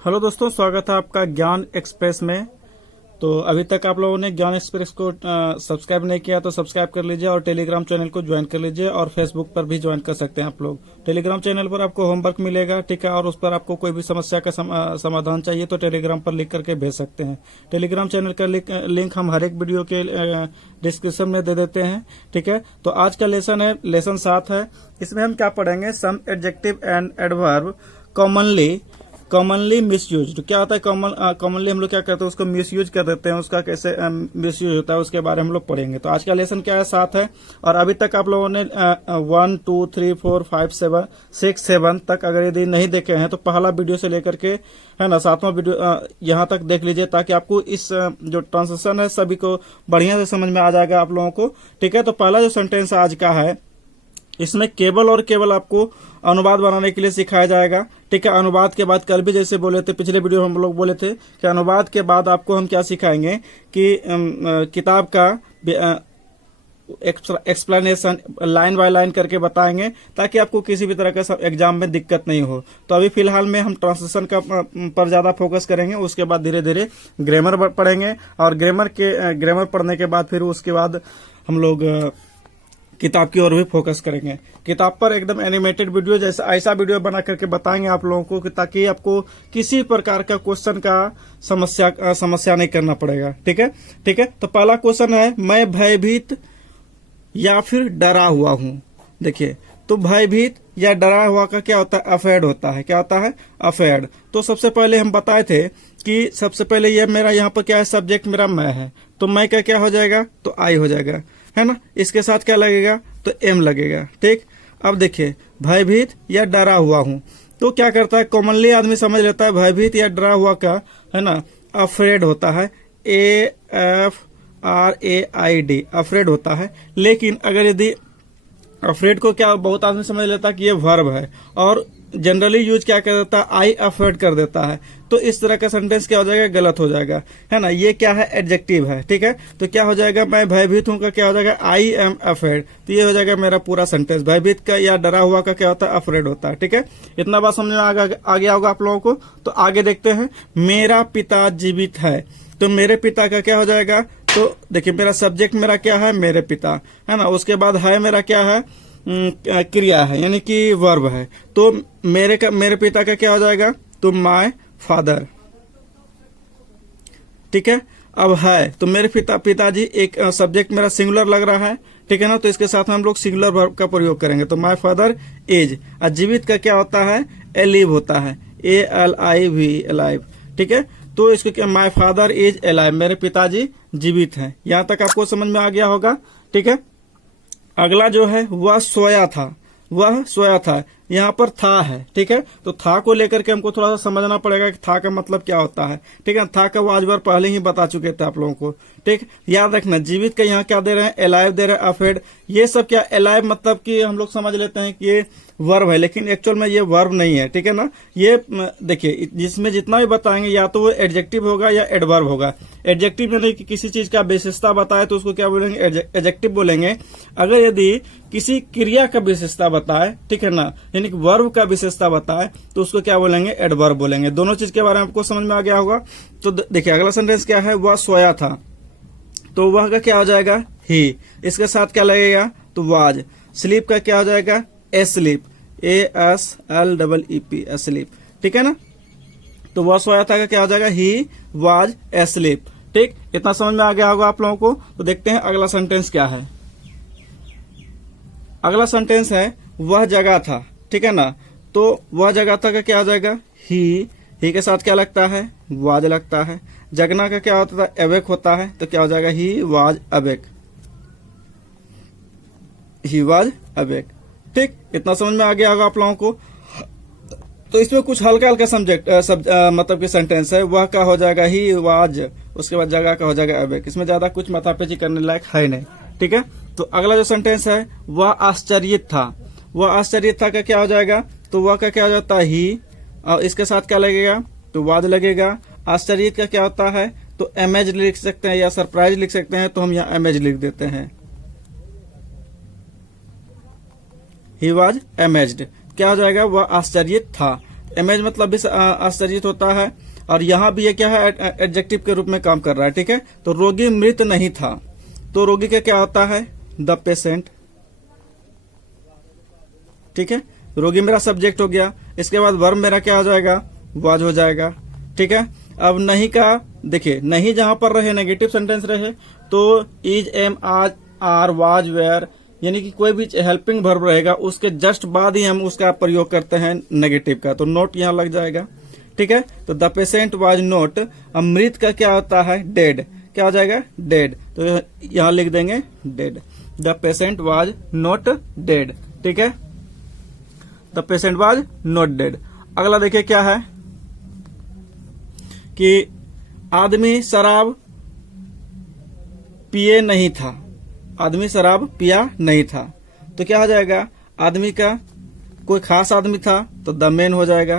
Hello दोस्तों, स्वागत है आपका ज्ञान एक्सप्रेस में। तो अभी तक आप लोगों ने ज्ञान एक्सप्रेस को सब्सक्राइब नहीं किया तो सब्सक्राइब कर लीजिए और टेलीग्राम चैनल को ज्वाइन कर लीजिए और फेसबुक पर भी ज्वाइन कर सकते हैं आप लोग। टेलीग्राम चैनल पर आपको होमवर्क मिलेगा, ठीक है, और उस पर आपको कोई भी समस्या का समाधान चाहिए तो टेलीग्राम पर लिख करके भेज सकते हैं। टेलीग्राम चैनल का लिंक हम हर एक वीडियो के डिस्क्रिप्शन में दे देते हैं, ठीक है। तो आज का लेसन है लेसन 7 है। इसमें हम क्या पढ़ेंगे? Some adjective and adverb commonly misused. क्या होता है कॉमनली? हम लोग क्या करते हैं, उसको मिसयूज कर देते हैं, उसका कैसे मिसयूज होता है उसके बारे में हम लोग पढ़ेंगे। तो आज का लेसन क्या है? 7 है। और अभी तक आप लोगों ने 1 2 3 4 5 6 7 तक अगर यदि नहीं देखे हैं तो पहला वीडियो से लेकर के, है ना, 7वां वीडियो यहाँ तक देख लीजिए, ताकि आपको इस जो ट्रांसलेशन है सभी को बढ़िया से समझ में आ जाएगा आप लोगों को, ठीक है। तो पहला जो सेंटेंस आज का है, इसमें केवल और केवल आपको अनुवाद बनाने के लिए सिखाया जाएगा, ठीक है। अनुवाद के बाद कल भी जैसे बोले थे, पिछले वीडियो में हम लोग बोले थे कि अनुवाद के बाद आपको हम क्या सिखाएंगे कि किताब का एक्सप्लेनेशन लाइन बाय लाइन करके बताएंगे, ताकि आपको किसी भी तरह का एग्जाम में दिक्कत नहीं हो। तो अभी फिलहाल में हम ट्रांसलेशन का पर ज्यादा फोकस करेंगे, उसके बाद धीरे धीरे ग्रामर पढ़ेंगे और ग्रामर पढ़ने के बाद फिर उसके बाद हम लोग किताब की ओर भी फोकस करेंगे। किताब पर एकदम एनिमेटेड वीडियो जैसा ऐसा वीडियो बना करके बताएंगे आप लोगों को, ताकि आपको किसी प्रकार का क्वेश्चन का समस्या नहीं करना पड़ेगा, ठीक है, ठीक है। तो पहला क्वेश्चन है, मैं भयभीत या फिर डरा हुआ हूँ। देखिए, तो भयभीत या डरा हुआ का क्या होता है? अफेयर्ड होता है। क्या होता है? अफेयर्ड। तो सबसे पहले हम बताए थे कि सबसे पहले ये मेरा यहाँ पर क्या है? सब्जेक्ट मेरा मैं है, तो मैं का क्या हो जाएगा? तो आई हो जाएगा, है ना। इसके साथ क्या लगेगा? तो एम लगेगा, ठीक। अब देखिए, भयभीत या डरा हुआ हूँ, तो क्या करता है? कॉमनली आदमी समझ लेता है भयभीत या डरा हुआ का, है ना, अफ्रेड होता है, AFRAID, अफ्रेड होता है। लेकिन अगर यदि अफ्रेड को क्या बहुत आदमी समझ लेता है कि ये वर्ब है, और जनरली यूज क्या कर देता है? आई अफ्रेड कर देता है। तो इस तरह का सेंटेंस क्या हो जाएगा? गलत हो जाएगा, है ना। ये क्या है? एडजेक्टिव है, ठीक है। तो क्या हो जाएगा? मैं भयभीत हूं का क्या हो जाएगा? I am afraid. तो ये हो जाएगा मेरा पूरा सेंटेंस। भयभीत का या डरा हुआ का क्या होता है? अफ्रेड होता है, ठीक है। इतना बात समझ में आ गया होगा आप लोगों को। तो आगे देखते हैं, मेरा पिता जीवित है। तो मेरे पिता का क्या हो जाएगा? तो देखिए, मेरा सब्जेक्ट मेरा क्या है? मेरे पिता, है ना। उसके बाद है मेरा क्या है? क्रिया है, यानी कि वर्ब है। तो मेरे पिता का क्या हो जाएगा? तो माय फादर, ठीक है। अब है तो मेरे पिताजी, एक सब्जेक्ट मेरा सिंगुलर लग रहा है, ठीक है ना। तो इसके साथ में हम लोग सिंगुलर वर्ब का प्रयोग करेंगे। तो माय फादर इज। जीवित का क्या होता है? एलिव होता है, ALIV, अलाइव, ठीक है। तो इसको क्या? माय फादर इज अलाइव, मेरे पिताजी जीवित हैं। यहां तक आपको समझ में आ गया होगा, ठीक है। अगला जो है, वह सोया था। वह सोया था, यहाँ पर था है, ठीक है। तो था को लेकर के हमको थोड़ा सा समझना पड़ेगा कि था का मतलब क्या होता है, ठीक है। था का वो आज बार पहले ही बता चुके थे आप लोगों को, ठीक। याद रखना, जीवित का यहाँ क्या दे रहे हैं? एलाइव दे रहे हैं, अफेड। ये सब क्या? एलाइव मतलब कि हम लोग समझ लेते हैं कि ये वर्ब है, लेकिन एक्चुअल में ये वर्ब नहीं है, ठीक है ना। ये देखिए, जिसमें जितना भी बताएंगे या तो वो एडजेक्टिव होगा या एडवर्ब होगा। एडजेक्टिव यानी कि किसी चीज का विशेषता बताए तो उसको क्या बोलेंगे? एडजेक्टिव बोलेंगे। अगर यदि किसी क्रिया का विशेषता बताए, ठीक है ना, यानी कि वर्ब का विशेषता बताए तो उसको क्या बोलेंगे? एडवर्ब बोलेंगे। दोनों चीज के बारे में आपको समझ में आ गया होगा। तो देखिए, अगला सेंटेंस क्या है? वह सोया था। तो वह का क्या हो जाएगा? ही। इसके साथ क्या लगेगा? तो वाज। स्लीप का क्या हो जाएगा? एस्लीप, ASLEEP, एस्लीप, ठीक है ना। तो वह सोया था का क्या हो जाएगा? ही वाज एस्लीप, ठीक। इतना समझ में आ गया होगा आप लोगों को। तो देखते हैं अगला सेंटेंस क्या है। अगला सेंटेंस है, वह जगह था, ठीक है ना। तो वह जगह था का क्या हो जाएगा? ही के साथ क्या लगता है? वाज लगता है। जगना का क्या होता है? अवेक होता है। तो क्या हो जाएगा? He was awake, he was awake, ठीक। इतना समझ में आ गया होगा आप लोगों को। तो इसमें कुछ हल्का हल्का मतलब कि सेंटेंस है। वह का हो जाएगा? ही वाज, उसके बाद जगह का हो जाएगा अवेक। इसमें ज्यादा कुछ माथापेची करने लायक है नहीं, ठीक है। तो अगला जो सेंटेंस है, वह आश्चर्यित था। वह आश्चर्यित था का क्या हो जाएगा? तो वह का क्या हो जाता है? ही, और इसके साथ क्या लगेगा? तो वाज लगेगा। आश्चर्यित का क्या होता है? तो अमेज्ड लिख सकते हैं या सरप्राइज लिख सकते हैं, तो हम यहाँ अमेज्ड लिख देते हैं। ही वॉज अमेज्ड, क्या हो जाएगा? वह आश्चर्यित था। अमेज मतलब भी आश्चर्यित होता है, और यहाँ भी ये क्या है, एडजेक्टिव के रूप में काम कर रहा है। ठीक है, तो रोगी मृत नहीं था, तो रोगी का क्या होता है, द पेशेंट। ठीक है, रोगी मेरा सब्जेक्ट हो गया। इसके बाद वर्ब मेरा क्या हो जाएगा, वाज हो जाएगा। ठीक है, अब नहीं का देखिए, नहीं जहां पर रहे, नेगेटिव सेंटेंस रहे, तो इज, एम, आज, आर, वाज, वेयर, यानी कि कोई भी हेल्पिंग वर्ब रहेगा उसके जस्ट बाद ही हम उसका प्रयोग करते हैं नेगेटिव का, तो नोट यहां लग जाएगा। ठीक है, तो द पेशेंट वाज नोट, अब मृत का क्या होता है, डेड, क्या हो जाएगा, डेड, तो यहां लिख देंगे dead. The patient was not dead. ठीक है, the patient was not dead. अगला देखिए क्या है कि आदमी शराब पिए नहीं था, आदमी शराब पिया नहीं था, तो क्या हो जाएगा, आदमी का कोई खास आदमी था, तो द मैन हो जाएगा।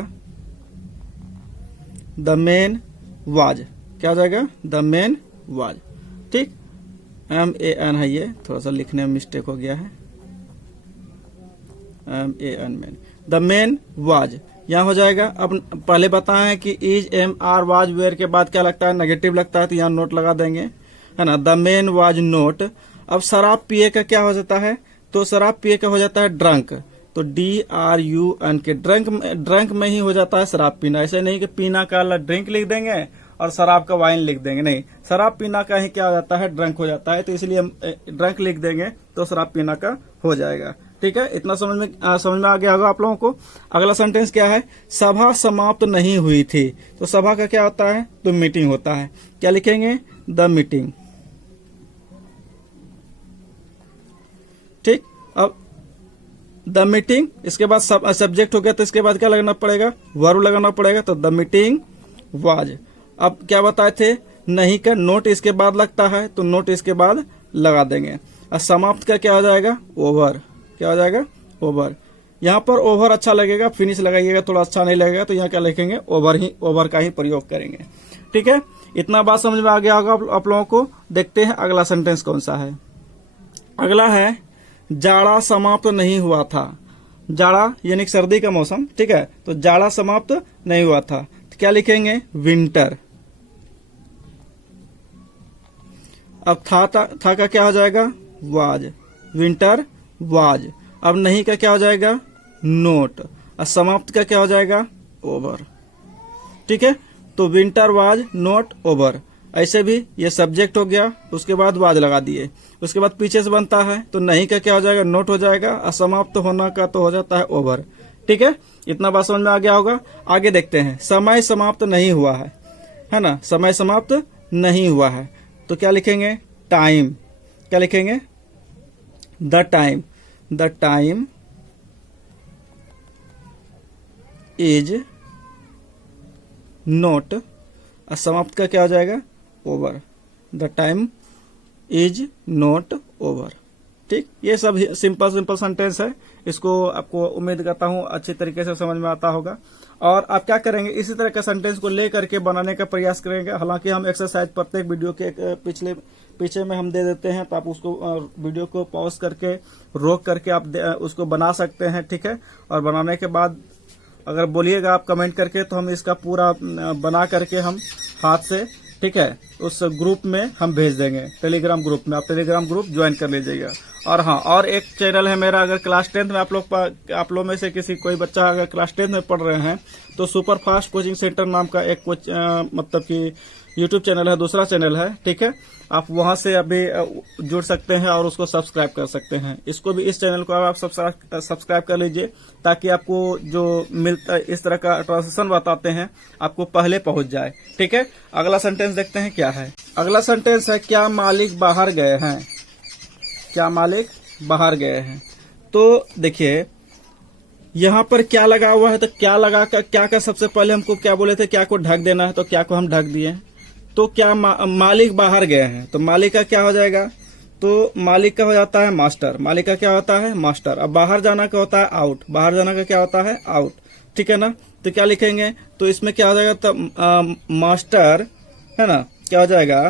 द मैन वाज, क्या हो जाएगा, द मैन वाज। ठीक, MAN है, ये थोड़ा सा लिखने में मिस्टेक हो गया है, MAN man. The man was यहाँ हो जाएगा। अब पहले बताएं कि is, am, are, was, were के बाद क्या लगता है, नेगेटिव लगता है, तो यहाँ नोट लगा देंगे, है ना। The man was note. अब शराब पिए का क्या हो जाता है, तो शराब पिए का हो जाता है ड्रंक, तो DRUN के ड्रंक में ही हो जाता है शराब पीना। ऐसे नहीं कि पीना का ड्रिंक लिख देंगे और शराब का वाइन लिख देंगे, नहीं, शराब पीना का ही क्या हो जाता है, ड्रंक हो जाता है, तो इसलिए हम ड्रंक लिख देंगे तो शराब पीना का हो जाएगा। ठीक है, इतना समझ में आ गया होगा आप लोगों को। अगला सेंटेंस क्या है, सभा समाप्त नहीं हुई थी, तो सभा का क्या होता है, तो मीटिंग होता है, क्या लिखेंगे, द मीटिंग। ठीक, अब द मीटिंग, इसके बाद सब्जेक्ट हो गया, तो इसके बाद क्या लगाना पड़ेगा, वर्ब लगाना पड़ेगा, तो द मीटिंग वाज। अब क्या बताए थे, नहीं का नोट इसके बाद लगता है, तो नोट इसके बाद लगा देंगे। और समाप्त का क्या हो जाएगा, ओवर, क्या हो जाएगा, ओवर। यहाँ पर ओवर अच्छा लगेगा, फिनिश लगाइएगा थोड़ा अच्छा नहीं लगेगा, तो यहाँ क्या लिखेंगे, ओवर का ही प्रयोग करेंगे। ठीक है, इतना बात समझ में आ गया होगा आप लोगों को। देखते हैं अगला सेंटेंस कौन सा है। अगला है, जाड़ा समाप्त नहीं हुआ था, जाड़ा यानी सर्दी का मौसम। ठीक है, तो जाड़ा समाप्त नहीं हुआ था, तो क्या लिखेंगे, विंटर। अब था का क्या हो जाएगा, वाज, विंटर वाज। अब नहीं का क्या हो जाएगा, नोट, और समाप्त का क्या हो जाएगा, ओवर। ठीक है, तो विंटर वाज नोट ओवर। ऐसे भी ये सब्जेक्ट हो गया, उसके बाद वाज लगा दिए, उसके बाद पीछे से बनता है, तो नहीं का क्या हो जाएगा, नोट हो जाएगा, और समाप्त होना का तो हो जाता है ओवर। ठीक है, इतना बात समझ में आ गया होगा। आगे देखते हैं, समय समाप्त नहीं हुआ है ना, समय समाप्त नहीं हुआ है, तो क्या लिखेंगे, टाइम, क्या लिखेंगे, the time. The time is note, और समाप्त का क्या हो जाएगा, over. The time is not over. ठीक, ये सब सिंपल सेंटेंस है, इसको आपको उम्मीद करता हूँ अच्छी तरीके से समझ में आता होगा। और आप क्या करेंगे, इसी तरह का सेंटेंस को ले करके बनाने का प्रयास करेंगे। हालांकि हम एक्सरसाइज प्रत्येक वीडियो के पीछे में हम दे देते हैं, तो आप उसको वीडियो को पॉज करके रोक करके आप उसको बना सकते हैं। ठीक है, और बनाने के बाद अगर बोलिएगा आप कमेंट करके, तो हम इसका पूरा बना करके हम हाथ से, ठीक है, उस ग्रुप में हम भेज देंगे, टेलीग्राम ग्रुप में। आप टेलीग्राम ग्रुप ज्वाइन कर लीजिएगा। और हाँ, और एक चैनल है मेरा, अगर क्लास 10th में आप लोग में से कोई बच्चा अगर क्लास 10th में पढ़ रहे हैं, तो सुपर फास्ट कोचिंग सेंटर नाम का एक मतलब कि यूट्यूब चैनल है, दूसरा चैनल है। ठीक है, आप वहां से अभी जुड़ सकते हैं और उसको सब्सक्राइब कर सकते हैं। इसको भी, इस चैनल को आप सब्सक्राइब कर लीजिए, ताकि आपको जो मिलता है इस तरह का ट्रांसलेशन बताते हैं, आपको पहले पहुंच जाए। ठीक है, अगला सेंटेंस देखते हैं क्या है। अगला सेंटेंस है, क्या मालिक बाहर गए हैं, क्या मालिक बाहर गए हैं। तो देखिए यहाँ पर क्या लगा हुआ है, तो क्या लगा क्या का सबसे पहले हमको क्या बोले थे, क्या को ढक देना है, तो क्या को हम ढक दिए। तो क्या मालिक बाहर गए हैं, तो मालिक का क्या हो जाएगा, तो मालिक का हो जाता है मास्टर, मालिक का क्या होता है, मास्टर। अब बाहर जाना का होता है आउट, बाहर जाना का क्या होता है, आउट। ठीक है ना, तो क्या लिखेंगे, तो इसमें क्या हो जाएगा, तो मास्टर, है ना, क्या हो जाएगा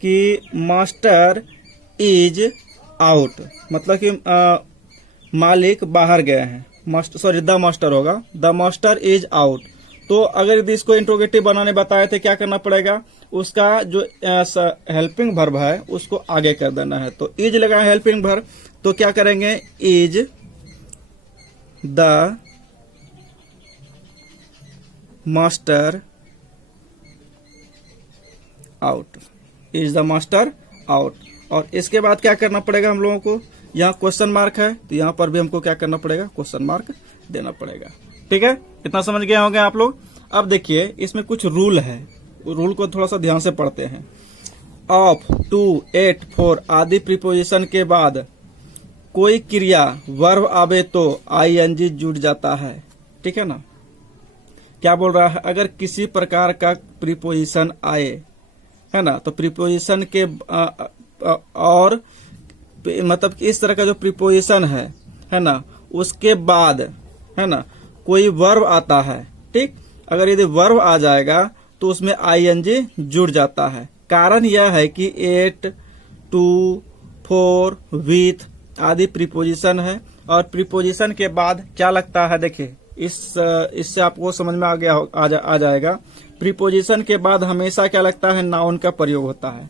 कि मास्टर इज आउट, मतलब कि मालिक बाहर गए हैं, द मास्टर होगा, द मास्टर इज आउट। तो अगर यदि इसको इंट्रोगेटिव बनाने बताए थे क्या करना पड़ेगा, उसका जो हेल्पिंग वर्ब है उसको आगे कर देना है। तो इज लगा हेल्पिंग वर्ब, तो क्या करेंगे, is the master out, is the master out. और इसके बाद क्या करना पड़ेगा हम लोगों को, यहाँ क्वेश्चन मार्क है तो यहाँ पर भी हमको क्या करना पड़ेगा, क्वेश्चन मार्क देना पड़ेगा। ठीक है, इतना समझ गए होंगे आप लोग। अब देखिए इसमें कुछ रूल है, रूल को थोड़ा सा ध्यान से पढ़ते हैं। ऑफ, टू, एट, फॉर आदि प्रीपोजिशन के बाद कोई क्रिया वर्ब आवे तो आईएनजी जुड़ जाता है। ठीक है ना, क्या बोल रहा है, अगर किसी प्रकार का प्रीपोजिशन आए, है ना, तो प्रीपोजिशन के और मतलब इस तरह का जो प्रीपोजिशन है ना, उसके बाद, है ना, कोई वर्ब आता है। ठीक, अगर यदि वर्ब आ जाएगा तो उसमें आईएनजी जुड़ जाता है। कारण यह है कि एट, टू, फोर, विथ आदि प्रीपोजिशन है, और प्रीपोजिशन के बाद क्या लगता है, देखिए इससे आपको समझ में आ जाएगा। प्रीपोजिशन के बाद हमेशा क्या लगता है, नाउन का प्रयोग होता है।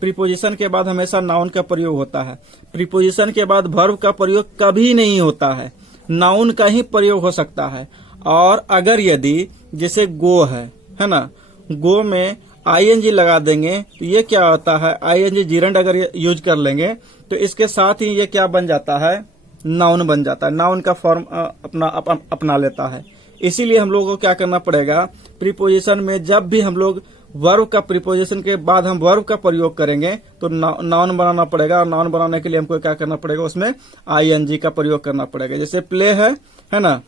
प्रीपोजिशन के बाद हमेशा नाउन का प्रयोग होता है। प्रीपोजिशन के बाद वर्ब का प्रयोग कभी नहीं होता है, नाउन का ही प्रयोग हो सकता है। और अगर यदि जैसे गो है ना, गो में आईएनजी लगा देंगे तो ये क्या होता है, आईएनजी जीरंड अगर यूज कर लेंगे तो इसके साथ ही ये क्या बन जाता है, नाउन बन जाता है, नाउन का फॉर्म अपना लेता है। इसीलिए हम लोगों को क्या करना पड़ेगा, प्रीपोजिशन में जब भी हम लोग वर्ब का प्रीपोजिशन के बाद हम वर्ब का प्रयोग करेंगे तो नाउन बनाना पड़ेगा। और नाउन बनाने के लिए हमको क्या करना पड़ेगा, उसमें आईएनजी का प्रयोग करना पड़ेगा। जैसे प्ले है ना,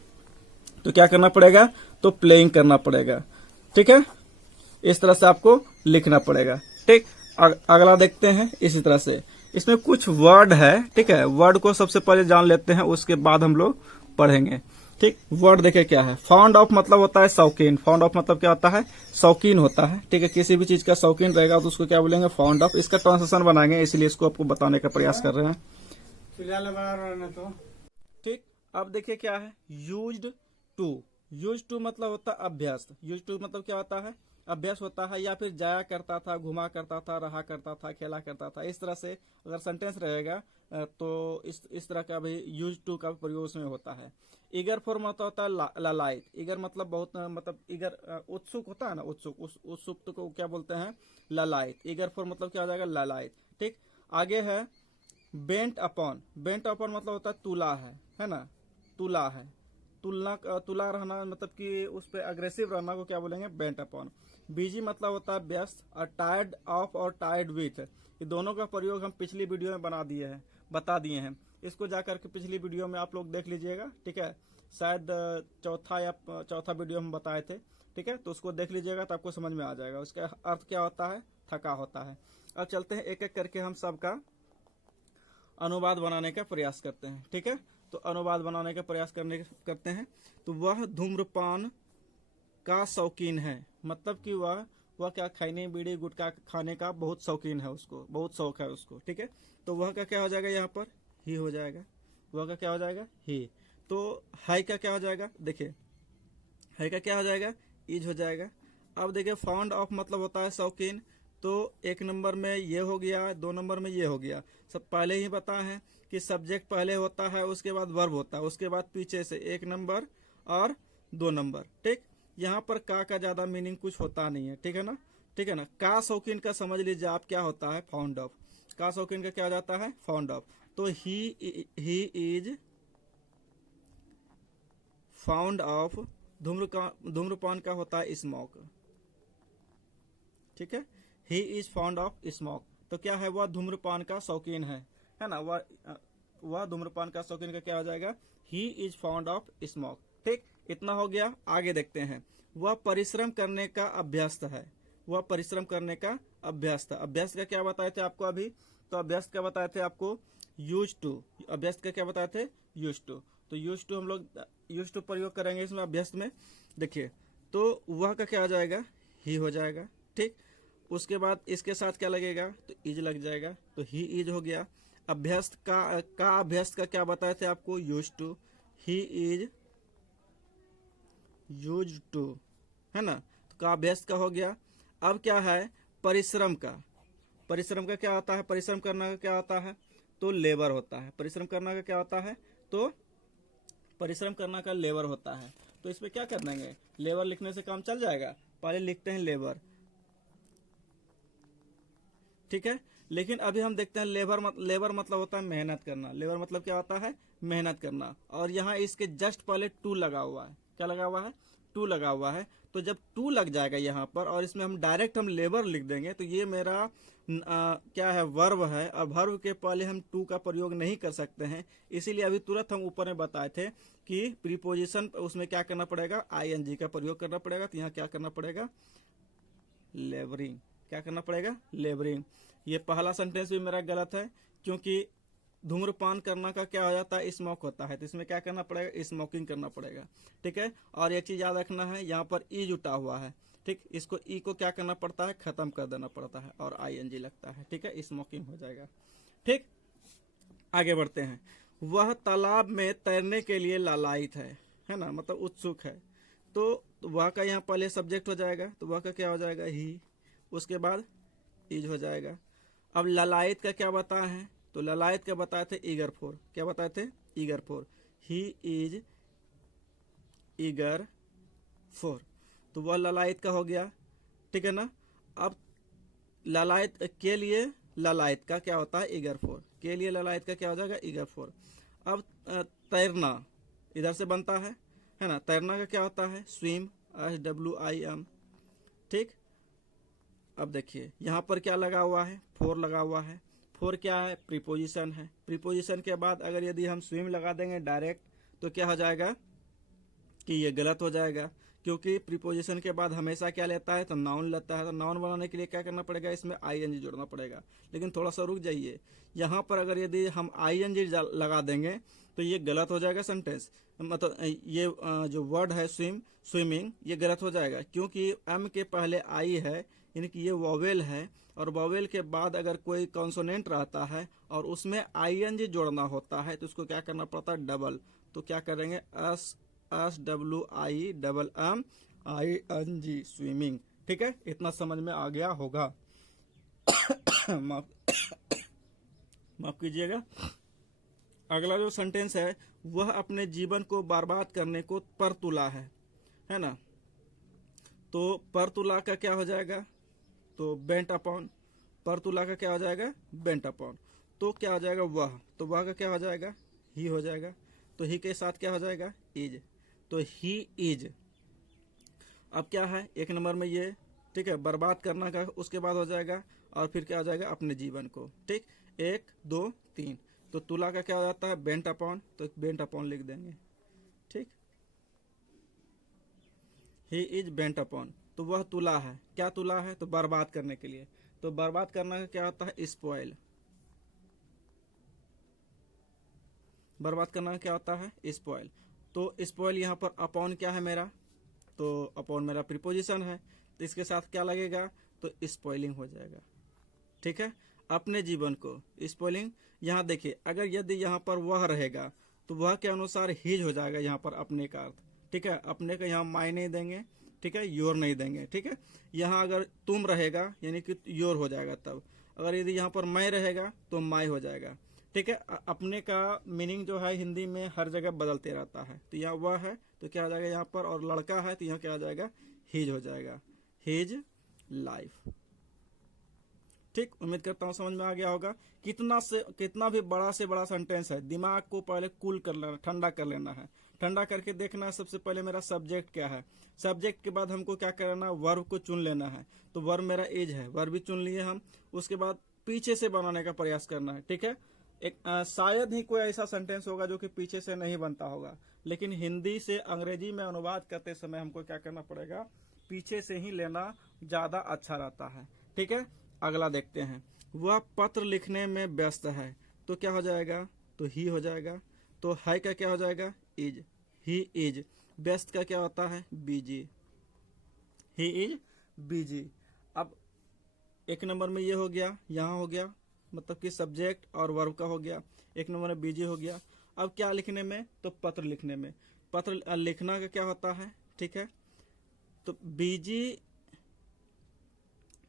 तो क्या करना पड़ेगा, तो प्लेइंग करना पड़ेगा। ठीक है, इस तरह से आपको लिखना पड़ेगा। ठीक, अगला देखते हैं। इसी तरह से इसमें कुछ वर्ड है, ठीक है, वर्ड को सबसे पहले जान लेते हैं, उसके बाद हम लोग पढ़ेंगे। ठीक, वर्ड देखे क्या है, फाउंड ऑफ मतलब होता है शौकीन। फाउंड ऑफ मतलब क्या होता है, शौकीन होता है। ठीक है, किसी भी चीज का शौकीन रहेगा तो उसको क्या बोलेंगे, फाउंड ऑफ। इसका ट्रांसलेशन बनाएंगे, इसलिए इसको आपको बताने का प्रयास कर रहे हैं। तो ठीक, अब देखिए क्या है, यूज्ड टू। यूज टू मतलब होता है अभ्यास। यूज टू मतलब क्या होता है, अभ्यास होता है, या फिर जाया करता था, घुमा करता था, रहा करता था, खेला करता था। इस तरह से अगर सेंटेंस रहेगा तो इस तरह का भी यूज टू का प्रयोग उसमें होता है। ईगर फॉर मतलब होता है लालायत। ईगर मतलब बहुत, मतलब ईगर उत्सुक होता है ना, उत्सुक को क्या बोलते हैं, लालायत। ईगर फॉर मतलब क्या हो जाएगा, लालायत। ठीक, आगे है बेंट अपॉन। बेंट अपॉन मतलब होता है तुला है ना, तुला है, तुला रहना, मतलब कि उस पर अग्रेसिव रहना को क्या बोलेंगे, बेंट अपॉन। बिजी मतलब होता है व्यस्त। और टायर्ड ऑफ और टायर्ड विथ, ये दोनों का प्रयोग हम पिछली वीडियो में बता दिए हैं। इसको जाकर के पिछली वीडियो में आप लोग देख लीजिएगा। ठीक है, शायद चौथा वीडियो हम बताए थे। ठीक है, तो उसको देख लीजिएगा तो आपको समझ में आ जाएगा उसका अर्थ क्या होता है, थका होता है। अब चलते हैं एक एक करके हम सबका अनुवाद बनाने का प्रयास करते हैं। ठीक है, तो अनुवाद बनाने का प्रयास करते हैं। तो वह धूम्रपान का शौकीन है, मतलब कि वह क्या, खैनी बीड़ी गुटखा खाने का बहुत शौकीन है, उसको बहुत शौक है उसको। ठीक है, तो वह का क्या हो जाएगा, यहाँ पर ही हो जाएगा। वह का क्या हो जाएगा, ही। तो हाई का क्या हो जाएगा, देखिए हाई का क्या हो जाएगा, इज हो जाएगा। अब देखिए फाउंड ऑफ मतलब होता है शौकीन, तो एक नंबर में ये हो गया, दो नंबर में ये हो गया। सब पहले ही पता है कि सब्जेक्ट पहले होता है, उसके बाद वर्ब होता है, उसके बाद पीछे से एक नंबर और दो नंबर। ठीक, यहाँ पर का ज्यादा मीनिंग कुछ होता नहीं है। ठीक है ना, ठीक है ना। का शौकीन का समझ लीजिए आप क्या होता है, फाउंड ऑफ। का शौकीन का क्या हो जाता है, फाउंड ऑफ। तो ही इज फाउंड ऑफ। धूम्रपान का होता है स्मोक। ठीक है, he is found of smoke. तो क्या है, वह धूम्रपान का शौकीन है ना, वह धूम्रपान का शौकीन का क्या हो जाएगा, he is found of smoke. ठीक, इतना हो गया। आगे देखते हैं, वह परिश्रम करने का अभ्यस्त है। वह परिश्रम करने का अभ्यस्त है। अभ्यस्त का क्या बताए थे आपको अभी, तो अभ्यस्त का बताए थे आपको यूज टू। अभ्यस्त का क्या बताए थे, यूज टू। तो यूज टू हम लोग यूज टू प्रयोग करेंगे इसमें अभ्यस्त में। देखिए, तो वह का क्या हो जाएगा, ही हो जाएगा। ठीक, उसके बाद इसके साथ क्या लगेगा, तो इज लग जाएगा, तो ही इज हो गया। अभ्यस्त का अभ्यस्त का क्या बताए थे आपको, use to. He is use to. है ना। तो का व्यस्त का हो गया। अब क्या है परिश्रम का, परिश्रम का क्या होता है, परिश्रम करना का क्या होता है, तो लेबर होता है। परिश्रम करना का क्या होता है, तो परिश्रम करना का लेबर होता है। तो इसमें क्या कर देंगे, लेबर लिखने से काम चल जाएगा, पहले लिखते हैं लेबर, ठीक है। लेकिन अभी हम देखते हैं लेबर मतलब होता है मेहनत करना। लेबर मतलब क्या होता है, मेहनत करना। और यहाँ इसके जस्ट पहले टू लगा हुआ है, क्या लगा हुआ है, टू लगा हुआ है। तो जब टू लग जाएगा यहाँ पर और इसमें हम डायरेक्ट हम लेबर लिख देंगे तो ये मेरा क्या है, वर्ब है। और वर्ब के पहले हम टू का प्रयोग नहीं कर सकते हैं, इसीलिए अभी तुरंत हम ऊपर में बताए थे कि प्रीपोजिशन उसमें क्या करना पड़ेगा, आईएनजी का प्रयोग करना पड़ेगा। तो यहाँ क्या करना पड़ेगा, लेबरिंग, क्या करना पड़ेगा, लेबरिंग। ये पहला सेंटेंस भी मेरा गलत है, क्योंकि धूम्रपान करना का क्या हो जाता है, स्मोक होता है। तो इसमें क्या करना पड़ेगा, स्मोकिंग करना पड़ेगा, ठीक है। और एक चीज याद रखना है, यहाँ पर ई जुटा हुआ है, ठीक, इसको ई को क्या करना पड़ता है, खत्म कर देना पड़ता है और आईएनजी लगता है, ठीक है, स्मोकिंग हो जाएगा। ठीक, आगे बढ़ते हैं। वह तालाब में तैरने के लिए लालायित है ना, मतलब उत्सुक है। तो वह का यहाँ पहले सब्जेक्ट हो जाएगा, तो वह का क्या हो जाएगा, ही, उसके बाद इज हो जाएगा। अब ललायत का क्या बताए हैं, तो ललायत का बताए थे ईगर फॉर, क्या बताए थे, eager for, he is eager for. तो वह ललायत का हो गया, ठीक है ना। अब ललायत के लिए ललायत का क्या होता है, ईगर फॉर, के लिए ललायत का क्या हो जाएगा, ईगर फॉर। अब तैरना इधर से बनता है ना, तैरना का क्या होता है, स्विम, SWIM, ठीक। अब देखिए यहाँ पर क्या लगा हुआ है, फोर लगा हुआ है। फोर क्या है, प्रीपोजिशन है। प्रीपोजिशन के बाद अगर यदि हम स्विम लगा देंगे डायरेक्ट तो क्या हो जाएगा कि ये गलत हो जाएगा, क्योंकि प्रीपोजिशन के बाद हमेशा क्या लेता है, तो नाउन लेता है। तो नाउन बनाने के लिए क्या करना पड़ेगा, इसमें आईएनजी जोड़ना पड़ेगा। लेकिन थोड़ा सा रुक जाइए, यहाँ पर अगर यदि हम आईएनजी लगा देंगे तो ये गलत हो जाएगा सेंटेंस, मतलब ये जो वर्ड है स्विम, स्विमिंग, ये गलत हो जाएगा, क्योंकि एम के पहले आई है, यानी कि ये वॉवेल है। और वॉवेल के बाद अगर कोई कॉन्सोनेंट रहता है और उसमें आईएनजी जोड़ना होता है तो उसको क्या करना पड़ता है, डबल। तो क्या करेंगे, SWIMMING, स्विमिंग, ठीक है। इतना समझ में आ गया होगा। माफ कीजिएगा। अगला जो सेंटेंस है, वह अपने जीवन को बर्बाद करने को पर तुला है ना। तो पर तुला का क्या हो जाएगा, तो बेंट अपॉन। पर तुला का क्या हो जाएगा, बेंट अपॉन। तो क्या हो जाएगा, वह, तो वह का क्या हो जाएगा, ही हो जाएगा। तो ही के साथ क्या हो जाएगा, इज, तो ही इज। अब क्या है, एक नंबर में ये, ठीक है, बर्बाद करना का उसके बाद हो जाएगा, और फिर क्या हो जाएगा, अपने जीवन को, ठीक। 1 2 3। तो तुला का क्या हो जाता है, बेंट अपॉन, तो बेंट अपॉन लिख देंगे, ठीक। ही इज बेंट अपॉन, तो वह तुला है, क्या तुला है, तो बर्बाद करने के लिए। तो बर्बाद करना का क्या होता है, स्पॉइल। बर्बाद करना क्या होता है, स्पॉइल। तो स्पॉइल यहाँ पर अपॉन क्या है मेरा, तो अपॉन मेरा प्रीपोजिशन है, तो इसके साथ क्या लगेगा, तो स्पॉइलिंग हो जाएगा, ठीक है। अपने जीवन को स्पॉइलिंग। यहाँ देखिए, अगर यदि यहाँ पर वह रहेगा तो वह के अनुसार हिज हो जाएगा यहाँ पर अपने का अर्थ, ठीक है। अपने का यहाँ माई नहीं देंगे, ठीक है, योर नहीं देंगे, ठीक है। यहाँ अगर तुम रहेगा यानी कि योर हो जाएगा तब। अगर यदि यहाँ पर मैं रहेगा तो माई हो जाएगा, ठीक है। अपने का मीनिंग जो है हिंदी में हर जगह बदलते रहता है। तो यहाँ वह है तो क्या हो जाएगा यहाँ पर, और लड़का है तो यहाँ क्या हो जाएगा, हिज हो जाएगा, हिज लाइफ, ठीक। उम्मीद करता हूँ समझ में आ गया होगा। कितना भी बड़ा से बड़ा सेंटेंस है, दिमाग को पहले कूल कर लेना, ठंडा कर लेना है। ठंडा करके देखना है सबसे पहले मेरा सब्जेक्ट क्या है। सब्जेक्ट के बाद हमको क्या करना, वर्ब को चुन लेना है। तो वर्ब मेरा एज है, वर्ब भी चुन लिए हम। उसके बाद पीछे से बनाने का प्रयास करना है, ठीक है। शायद ही कोई ऐसा सेंटेंस होगा जो कि पीछे से नहीं बनता होगा, लेकिन हिंदी से अंग्रेजी में अनुवाद करते समय हमको क्या करना पड़ेगा, पीछे से ही लेना ज्यादा अच्छा रहता है, ठीक है। अगला देखते हैं। वह पत्र लिखने में व्यस्त है, तो क्या हो जाएगा, तो ही हो जाएगा। तो है का क्या हो जाएगा, इज, ही इज। व्यस्त का क्या होता है, बिजी, ही इज बिजी। अब एक नंबर में ये हो गया, यहाँ हो गया, मतलब कि सब्जेक्ट और वर्ब का हो गया। एक नंबर में बिजी हो गया। अब क्या लिखने में, तो पत्र लिखने में। पत्र लिखना का क्या होता है, ठीक है। तो बिजी,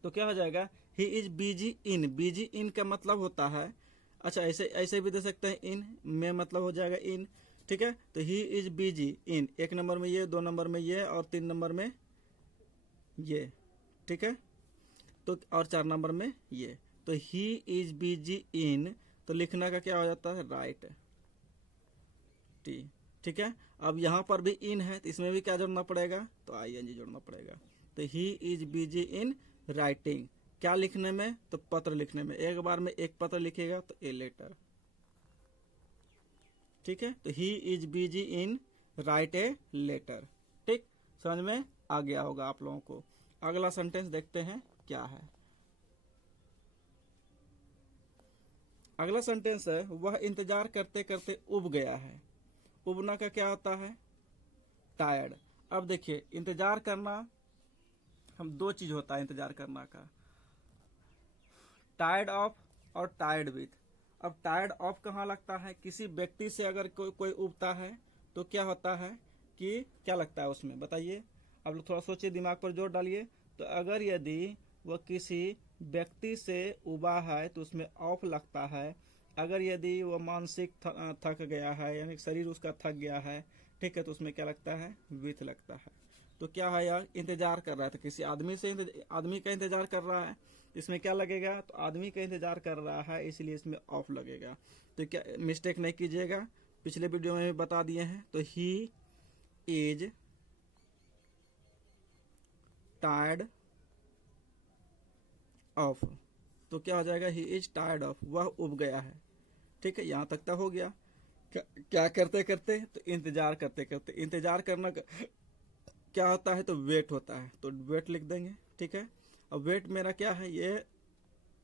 तो क्या हो जाएगा, ही is busy in. Busy in का मतलब होता है, अच्छा ऐसे ऐसे भी दे सकते हैं, इन में मतलब हो जाएगा इन, ठीक है। तो he is busy in, 1 number में ये, 2 नंबर में ये और 3 नंबर में ये, ठीक है। तो और 4 नंबर में ये, तो ही इज बिजी इन, तो लिखना का क्या हो जाता है, राइट टी, ठीक है। अब यहाँ पर भी इन है तो इसमें भी क्या जोड़ना पड़ेगा, तो ING जोड़ना पड़ेगा। तो he is busy in writing, क्या लिखने में, तो पत्र लिखने में। एक बार में एक पत्र लिखेगा तो ए लेटर, ठीक है। तो he is busy in write a letter, ठीक, समझ में आ गया होगा आप लोगों को। अगला सेंटेंस देखते हैं क्या है। अगला सेंटेंस है, वह इंतजार करते करते उब गया है। उबना का क्या होता है, टायर्ड। अब देखिए इंतजार करना, हम 2 चीज होता है इंतजार करना का, टायर्ड ऑफ और टायर्ड विथ। अब टायर्ड ऑफ कहाँ लगता है, किसी व्यक्ति से अगर कोई उबता है तो क्या होता है कि क्या लगता है उसमें, बताइए। अब लोग थोड़ा सोचिए, दिमाग पर जोर डालिए। तो अगर यदि वह किसी व्यक्ति से उबा है तो उसमें ऑफ लगता है। अगर यदि वह मानसिक थक गया है, यानी शरीर उसका थक गया है, ठीक है, तो उसमें क्या लगता है, विथ लगता है। तो क्या है यार, इंतजार कर रहा है, तो किसी आदमी से आदमी का इंतजार कर रहा है, इसमें क्या लगेगा, तो आदमी का इंतजार कर रहा है, इसलिए इसमें ऑफ लगेगा। तो क्या मिस्टेक नहीं कीजिएगा, पिछले वीडियो में भी बता दिए हैं। तो ही इज टायर्ड ऑफ, तो क्या हो जाएगा, ही इज टायर्ड ऑफ, वह उब गया है, ठीक है। यहां तक तो हो गया। क्या करते करते, तो इंतजार करते करते। इंतजार करना क्या होता है, तो वेट होता है, तो वेट लिख देंगे, ठीक है। अब वेट मेरा क्या है, ये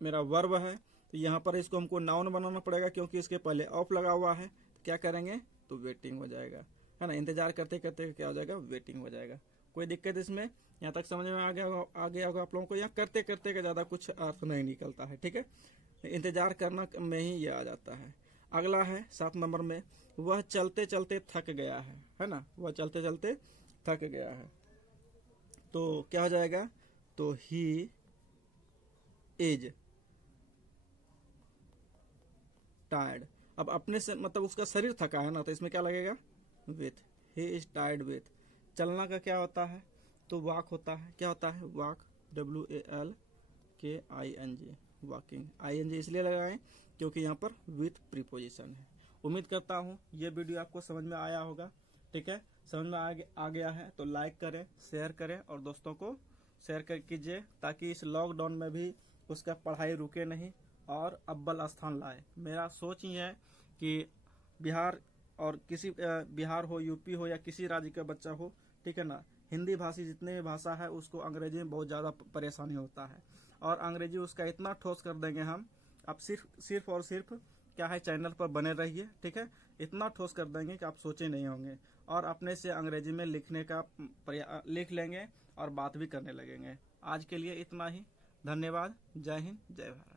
मेरा वर्ब है, तो यहाँ पर इसको हमको नाउन बनाना पड़ेगा क्योंकि इसके पहले ऑफ लगा हुआ है। तो क्या करेंगे, तो वेटिंग हो जाएगा, है ना। इंतजार करते करते क्या हो जाएगा, वेटिंग हो जाएगा। कोई दिक्कत इसमें, यहाँ तक समझ में आ गया होगा आप लोगों को। यहाँ करते करते का ज्यादा कुछ अर्थ नहीं निकलता है, ठीक है। इंतजार करना में ही ये आ जाता है। अगला है 7 नंबर में, वह चलते चलते थक गया है ना। वह चलते चलते थक गया है, तो क्या हो जाएगा, तो ही इज टायर्ड। अब अपने से मतलब उसका शरीर थका है ना, तो इसमें क्या लगेगा, with. He is tired with. चलना का क्या होता है, तो वॉक होता है। क्या होता है, वॉक, WALKING, वॉकिंग। ING इसलिए लगाएं क्योंकि यहाँ पर विथ प्रीपोजिशन है। उम्मीद करता हूँ ये वीडियो आपको समझ में आया होगा, ठीक है। समझ में आ गया है तो लाइक करें, शेयर करें और दोस्तों को शेयर कीजिए, ताकि इस लॉकडाउन में भी उसका पढ़ाई रुके नहीं और अव्वल स्थान लाए। मेरा सोच ही है कि बिहार और किसी बिहार हो, यूपी हो या किसी राज्य का बच्चा हो, ठीक है ना, हिंदी भाषी जितने भी भाषा है उसको अंग्रेजी में बहुत ज्यादा परेशानी होता है, और अंग्रेजी उसका इतना ठोस कर देंगे हम। आप सिर्फ और सिर्फ क्या है, चैनल पर बने रहिए, ठीक है। इतना ठोस कर देंगे कि आप सोचे नहीं होंगे, और अपने से अंग्रेजी में लिखने का लिख लेंगे और बात भी करने लगेंगे। आज के लिए इतना ही, धन्यवाद। जय हिंद, जय भारत।